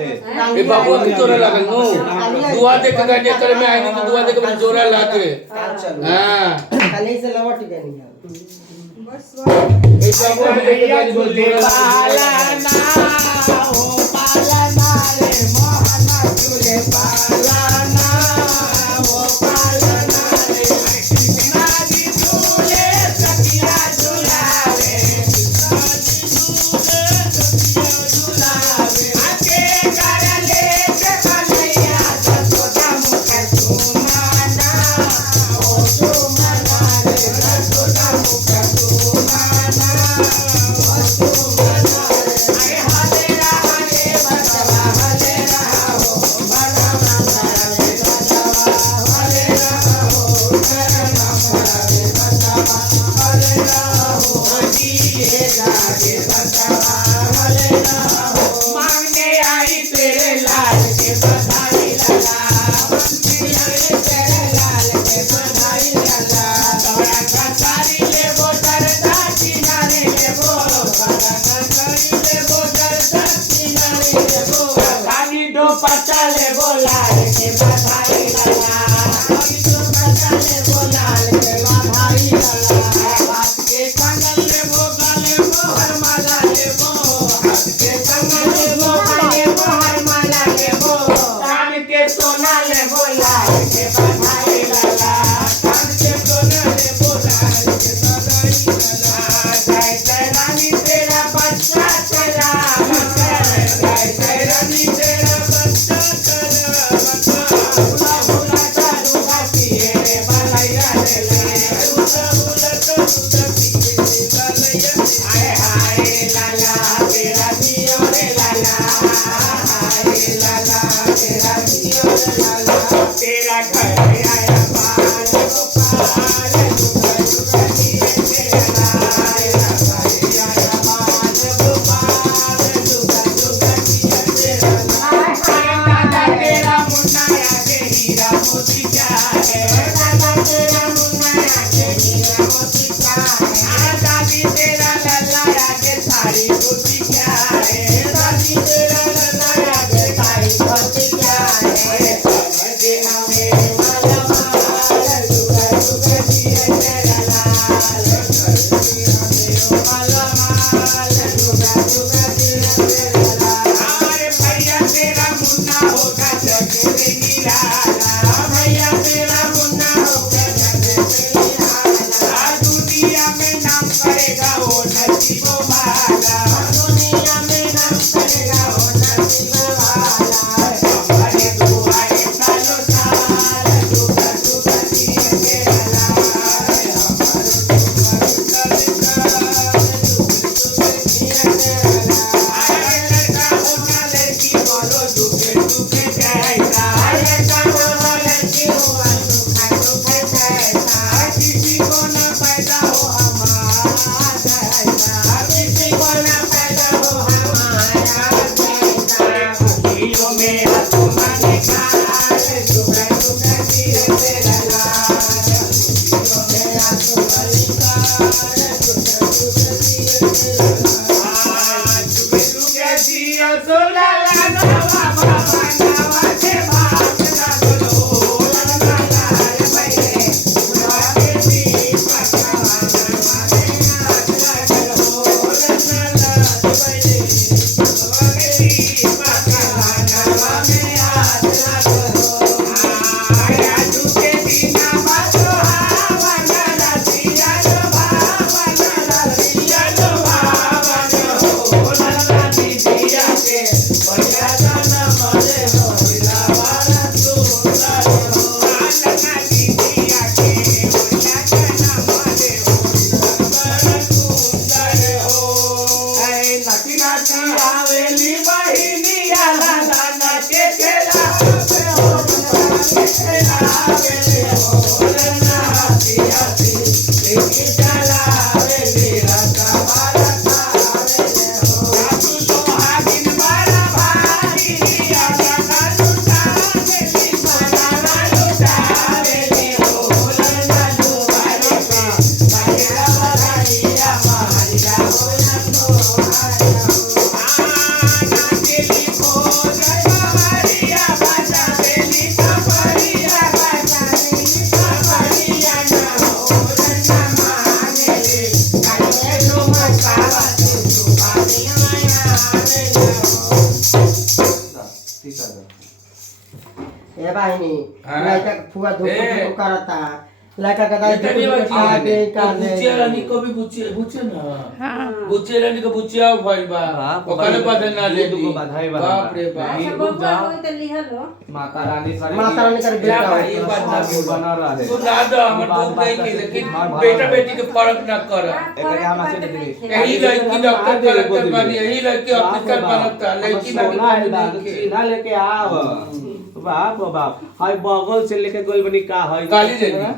ए बाबू की जोरा लागल नो दुआ दे के गाने करे में आई नहीं तो दुआ दे के जोरा लागे हां खाली से लवट गनी बस ए बाबू भैया झूले पाला ना ओ पाला ना रे मोहन झूले पाला ना ओ पाला ना रे कृष्णा जी झूले सखिया झूलावे कृष्णा जी झूले सखिया झूलावे आके कर ले के कन्हैया सतोदा मुख सुमाना ओ सुमाना रे सतोदा मुख सुमाना ओ सुमाना अरे हरे हरे बसवा हरे रहो बलवा रे बसवा हरे रहो करना रे बसवा हरे रहो दिए जागे बसवा हरे रहो मांगने आई तेरे लाल के बधाई लगा मांगने आई तेरे लाल के बधाई लगा तोरा कसारी ले वो दरदा किनारे ले वो कसारी ले वो दरदा किनारे ले वो खाली दो पचा ले वो लाल के बधाई लगा खाली दो पचा ले वो लाल के बधाई लगा हाथ के कंगन ले वो गले मोहर माला ले वो हाथ के कंगन ले वो गले मोहर माला ले वो कान के सोना ले वो लाल के बधाई लगा कान के सोना ले वो लाल के बधाई लगा जय जय रानी तेरा बच्चा तेरा जय जय रानी तेरा बच्चा तेरा हुला हुला चारू घाटी रे बलैया रे हुला हुला चारू घाटी रे बलैया आए हाय लाला तेरा जियो रे लाला हाय लाला तेरा जियो रे लाला तेरा घर आया पार गोपाल दुख दुखी तेरा आया पार गोपाल दुख दुखी तेरा दादा तेरा मुन्ना आगे हीरा मोती क्या है दादा तेरा मुन्ना आगे हीरा मोती क्या है दादी तेरा लल्ला आगे सारी मोती क्या है दादी तेरा लल्ला आगे सारी मोती क्या है समझे हमें माला माल दुख दुख जिए तेरा लाल समझे हमें माला माल दुख दुख जिए तेरा लाल हमारे भैया तेरा मुन्ना होगा जग में निराला भैया तेरा मुन्ना होगा जग में निराला दुनिया में नाम करेगा वो नसीबो वाला दुनिया में नाम करेगा वो नसीबो वाला हमारे दुआए सालों साल दुख दुख जिए तेरा लाल हमारे दुआए सालों साल दुख दुख जिए तेरा लाल अरे लड़का होना लड़की बोलो दुख दुख कैसा लड़का होना लड़की हुआ दुख दुख कैसा किसी को न पैदा हो हमारा जैसा किसी को न पैदा हो हमारा जैसा दिलों में हाथों माने खाल दुख दुख जिए तेरा लाल दिलों में हाथों माने खाल दुख दुख जिए तेरा लाल दुख दुख जिए तो लाला नवा बाबा नवा के बाप ना बोलो लाला लाल भैले बुढ़वा के भी पकवा नवा के नाच लगलो लाला लाल भैले बुढ़वा के भी पकवा नवा में हाथ लगलो आया झूठे बिना बातो हावा ना दिया लो भावा ना दिया लो भावा हो लाला दिया के बढ़िया गाना मरे हो लावारा सुंदर हो लाला दिया के बढ़िया गाना मरे हो लावारा सुंदर हो ऐ नाची नाची आवेली बहिनी लाला नाचे खेला पे हो खेला आवेली हो लाला हसी हसी लेके चला आवेली रता मारा आवेली हो तू तो हागिन बड़ा भाई ए बहिनी हाँ। लड़का के फुआ धूप ए। करता लड़का का दाई इतनी बात खा के का बुचिया रानी को भी बुचिया ना बुचिया रानी को बुचिया भइल बा ओकरे बदे ना ले दूगो बधाई बा बाप रे बाप अच्छा बबुआ होई त लिहलो माता रानी करे माता रानी का क्या बेटा भाई ये बात ना बोल बना रहे तू ना दो हमर दूध नहीं के लेकिन बेटा बेटी के फर्क ना कर एकरे हम से दे यही लड़की डॉक्टर कलेक्टर बनी यही लड़की ऑफिसर बनता लड़की ना सोना है दादा सीधा लेके आव बाप बाप हाय बगल से लेके गोल बनी का है काली देनी